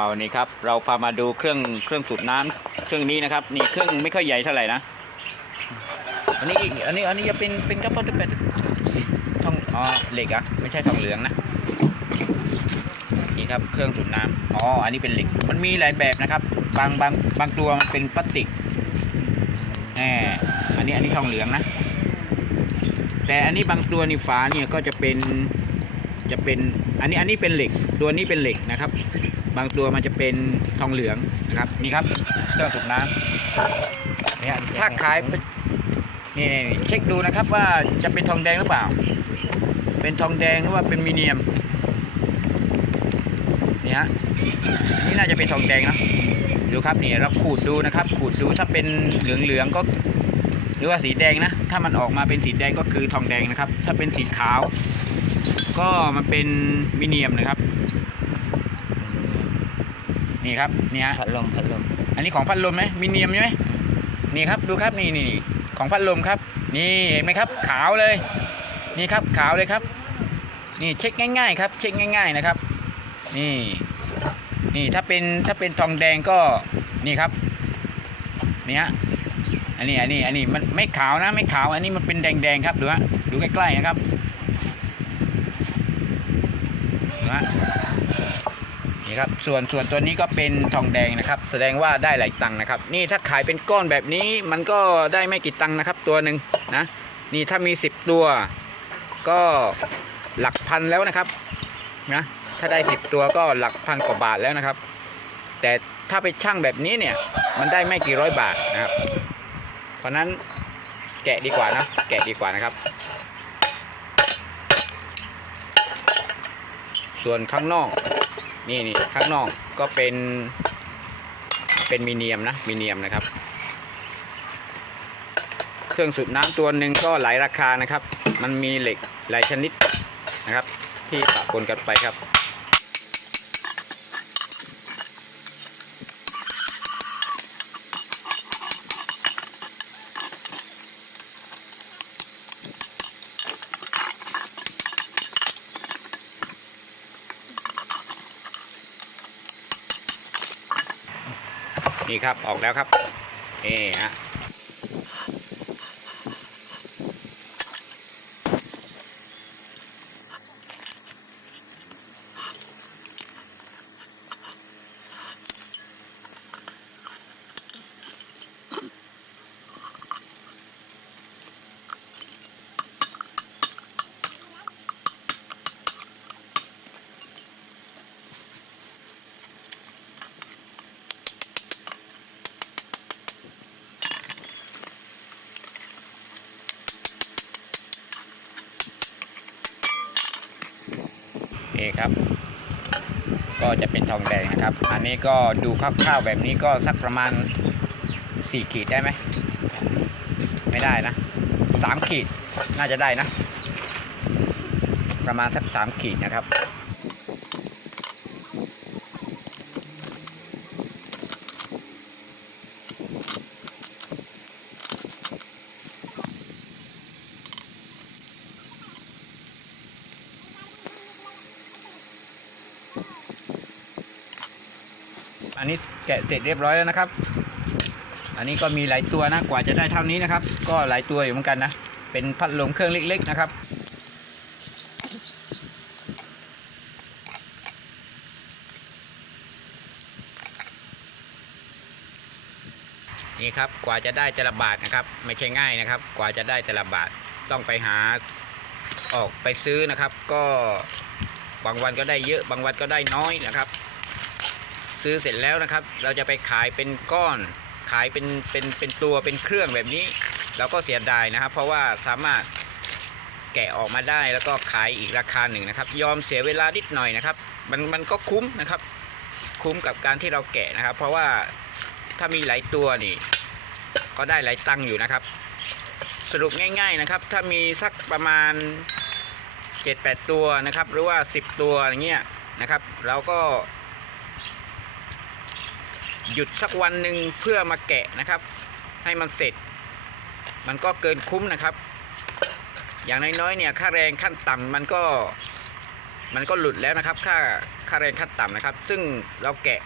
เอานี่ครับ เราพามาดูเครื่องเครื่องสูบน้ำเครื่องนี้นะครับ นี่เครื่องไม่ค่อยใหญ่เท่าไหร่นะอันนี้อีกอันนี้อันนี้จะเป็นเป็นกระป๋าที่เป็นสีทองอ๋อเหล็กอะไม่ใช่ทองเหลืองนะนี่ครับเครื่องสูบน้ำอ๋ออันนี้เป็นเหล็ก มันมีหลายแบบนะครับ บางบางบางตัวมันเป็นพลาสติกแหมอันนี้อันนี้ทองเหลืองนะ แต่อันนี้บางตัวนี่ฝาเนี่ยก็จะเป็นจะเป็นอันนี้อันนี้เป็นเหล็ก ตัวนี้เป็นเหล็กนะครับ บางตัวมันจะเป็นทองเหลืองนะครับนี่ครับเครื่องสูบน้ำเนี่ยถ้าขายนี่นี่เช็คดูนะครับว่าจะเป็นทองแดงหรือเปล่า เป็นทองแดงหรือว่าเป็นมีเนียมนี่ฮะนี่น่าจะเป็นทองแดงนะดูครับนี่เราขูดดูนะครับ ขูดดูถ้าเป็นเหลืองๆก็ หรือว่าสีแดงนะ ถ้ามันออกมาเป็นสีแดงก็คือทองแดงนะครับ ถ้าเป็นสีขาว ก็มันเป็นมิเนียมนะครับ นี่ครับนี่ฮะพัดลมพัดลมอันนี้ของพัดลมไหมมิเนียมใช่ไหมนี่ครับดูครับนี่นี่นี่ของพัดลมครับ นี่เห็นไหมครับ ขาวเลย นี่ครับขาวเลยครับ นี่เช็คง่ายๆ ครับ เช็คง่าย ๆนะครับ นี่ นี่ถ้าเป็นถ้าเป็นทองแดงก็นี่ครับนี่ฮะอันนี้อันนี้อันนี้มันไม่ขาวนะไม่ขาว อันนี้มันเป็นแดงๆครับดูฮะดูใกล้ๆนะครับดูฮะ นี่ครับส่วนส่วนตัวนี้ก็เป็นทองแดงนะครับ แสดงว่าได้หลายตังค์นะครับ นี่ถ้าขายเป็นก้อนแบบนี้มันก็ได้ไม่กี่ตังค์นะครับ ตัวหนึ่งนะนี่ถ้ามี 10 ตัว ก็หลักพันแล้วนะครับนะถ้าได้ 10 ตัวก็หลักพันกว่าบาทแล้วนะครับ แต่ถ้าไปช่างแบบนี้เนี่ย มันได้ไม่กี่ร้อยบาทนะครับ เพราะนั้นแกะดีกว่านะแกะดีกว่านะครับ ส่วนข้างนอก นี่นี่ข้างนอกก็เป็นเป็นมีเนียมนะมีเนียมนะครับ เครื่องสูบน้ำตัวหนึ่งก็หลายราคานะครับ มันมีเหล็กหลายชนิดนะครับ ที่ปะปนกันไปครับ นี่ครับออกแล้วครับนี่ฮะ ครับ ก็จะเป็นทองแดงนะครับ อันนี้ก็ดูคร่าวๆแบบนี้ก็สักประมาณสี่ขีดได้ไหม ไม่ได้นะสามขีดน่าจะได้นะ ประมาณสักสามขีดนะครับ อันนี้แกะเสร็จเรียบร้อยแล้วนะครับ อันนี้ก็มีหลายตัวนะกว่าจะได้เท่านี้นะครับ ก็หลายตัวอยู่เหมือนกันนะ เป็นพัดลมเครื่องเล็ก ๆ นะครับนี่ครับกว่าจะได้แต่ละบาทนะครับ ไม่ใช่ง่ายนะครับ กว่าจะได้แต่ละบาทต้องไปหาออกไปซื้อนะครับ ก็บางวันก็ได้เยอะบางวันก็ได้น้อยนะครับ ซื้อเสร็จแล้วนะครับ เราจะไปขายเป็นก้อน ขายเป็นเป็นเป็นตัวเป็นเครื่องแบบนี้ เราก็เสียดายนะครับ เพราะว่าสามารถแกะออกมาได้แล้วก็ขายอีกราคาหนึ่งนะครับ ยอมเสียเวลานิดหน่อยนะครับ มันมันก็คุ้มนะครับ คุ้มกับการที่เราแกะนะครับ เพราะว่าถ้ามีหลายตัวนี่ ก็ได้หลายตังค์อยู่นะครับ สรุปง่าย ๆนะครับ ถ้ามีสักประมาณ7-8ตัวนะครับ หรือว่า10ตัวอย่างเงี้ยนะครับ เราก็ หยุดสักวันหนึ่งเพื่อมาแกะนะครับ ให้มันเสร็จ มันก็เกินคุ้มนะครับ อย่างน้อยๆเนี่ยค่าแรงขั้นต่ำมันก็มันก็หลุดแล้วนะครับ ค่าค่าแรงขั้นต่ำนะครับ ซึ่งเราแกะ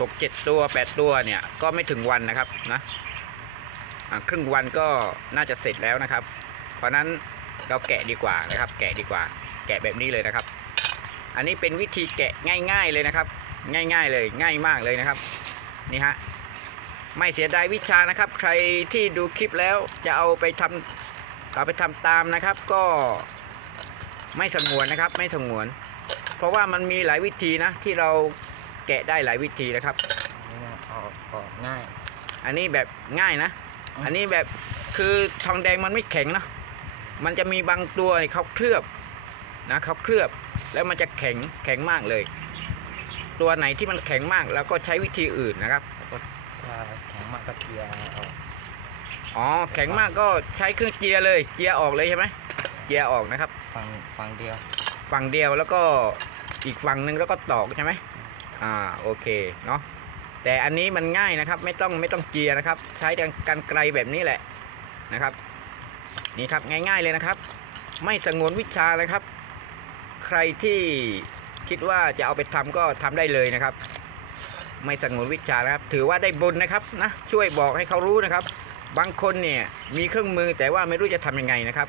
หกเจ็ดตัวแปดตัวเนี่ยก็ไม่ถึงวันนะครับนะครึ่งวันก็น่าจะเสร็จแล้วนะครับ เพราะนั้นเราแกะดีกว่านะครับ แกะดีกว่า แกะแบบนี้เลยนะครับ อันนี้เป็นวิธีแกะง่าย ๆเลยนะครับ ง่าย ๆ เลยง่ายมากเลยนะครับ นี่ฮะไม่เสียดายวิชานะครับ ใครที่ดูคลิปแล้วจะเอาไปทำเอาไปทำตามนะครับ ก็ไม่สงวนนะครับ ไม่สงวน เพราะว่ามันมีหลายวิธีนะ ที่เราแกะได้หลายวิธีนะครับนี่นะออกออกง่าย อันนี้แบบง่ายนะอืมอันนี้แบบคือทองแดงมันไม่แข็งนะมันจะมีบางตัวเนี่ยเขาเคลือบนะเขาเคลือบแล้วมันจะแข็งแข็งมากเลย ตัวไหนที่มันแข็งมากเราก็ใช้วิธีอื่นนะครับ แล้วก็ถ้าแข็งมากก็เกียร์ออกอ๋อแข็งมากก็ใช้เครื่องเจียร์เลยเจียร์ออกเลยใช่ไหมเจียร์ออกนะครับ ฝั่งฝั่งเดียว ฝั่งเดียวแล้วก็อีกฝั่งหนึ่งแล้วก็ตอกใช่ไหมอ่าโอเคเนาะแต่อันนี้มันง่ายนะครับ ไม่ต้องไม่ต้องเจียร์นะครับ ใช้กันไกลแบบนี้แหละนะครับ นี่ครับง่ายๆเลยนะครับ ไม่สงวนวิชาเลยครับ ใครที่ คิดว่าจะเอาไปทำก็ทำได้เลยนะครับ ไม่สงวนวิชานะครับ ถือว่าได้บุญนะครับนะช่วยบอกให้เขารู้นะครับ บางคนเนี่ยมีเครื่องมือแต่ว่าไม่รู้จะทำยังไงนะครับ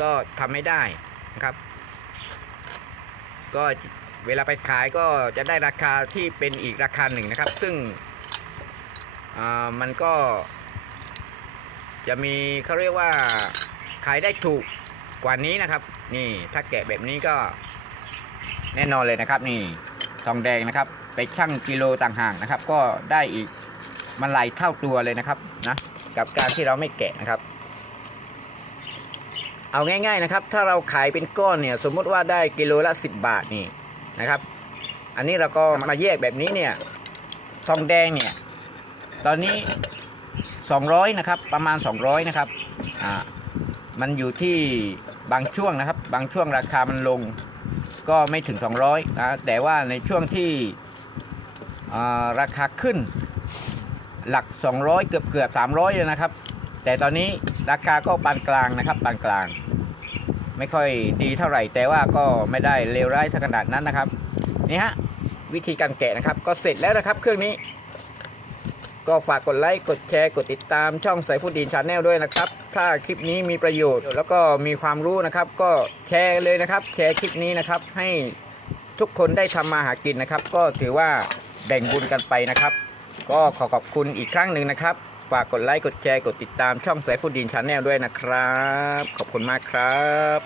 ก็ทำไม่ได้นะครับ ก็เวลาไปขายก็จะได้ราคาที่เป็นอีกราคาหนึ่งนะครับ ซึ่งอ่ามันก็ จะมีเขาเรียกว่าขายได้ถูกกว่านี้นะครับ นี่ถ้าแกะแบบนี้ก็ แน่นอนเลยนะครับ นี่ทองแดงนะครับ ไปชั่งกิโลต่างหากนะครับ ก็ได้อีกมันหลายเท่าตัวเลยนะครับนะกับการที่เราไม่แกะนะครับ เอาง่าย ๆนะครับ ถ้าเราขายเป็นก้อนเนี่ย สมมุติว่าได้กิโลละ 10 บาทนี่นะครับ อันนี้เราก็มาแยกแบบนี้เนี่ยทองแดงเนี่ย ตอนนี้ 200นะครับ ประมาณ 200นะครับอ่ามันอยู่ที่บางช่วงนะครับ บางช่วงราคามันลง ก็ไม่ถึง 200นะแต่ว่าในช่วงที่ราคาขึ้นหลัก 200 เกือบเกือบ300เลยนะครับ แต่ตอนนี้ราคาก็ปานกลางนะครับปานกลาง ไม่ค่อยดีเท่าไหร่ แต่ว่าก็ไม่ได้เลวร้ายสกขนาดนั้นนะครับนี่ฮะวิธีการแกะนะครับ ก็เสร็จแล้วนะครับ เครื่องนี้ ก็ฝากกดไลค์กดแชร์กดติดตามช่องสายฟูดดีนชาแนลด้วยนะครับ ถ้าคลิปนี้มีประโยชน์ แล้วก็มีความรู้นะครับ ก็แชร์เลยนะครับ แชร์คลิปนี้นะครับ ให้ทุกคนได้ทำมาหากินนะครับ ก็ถือว่าแบ่งบุญกันไปนะครับ ก็ขอขอบคุณอีกครั้งหนึ่งนะครับ ฝากกดไลค์กดแชร์กดติดตามช่องสายฟูดดีนชาแนลด้วยนะครับ ขอบคุณมากครับ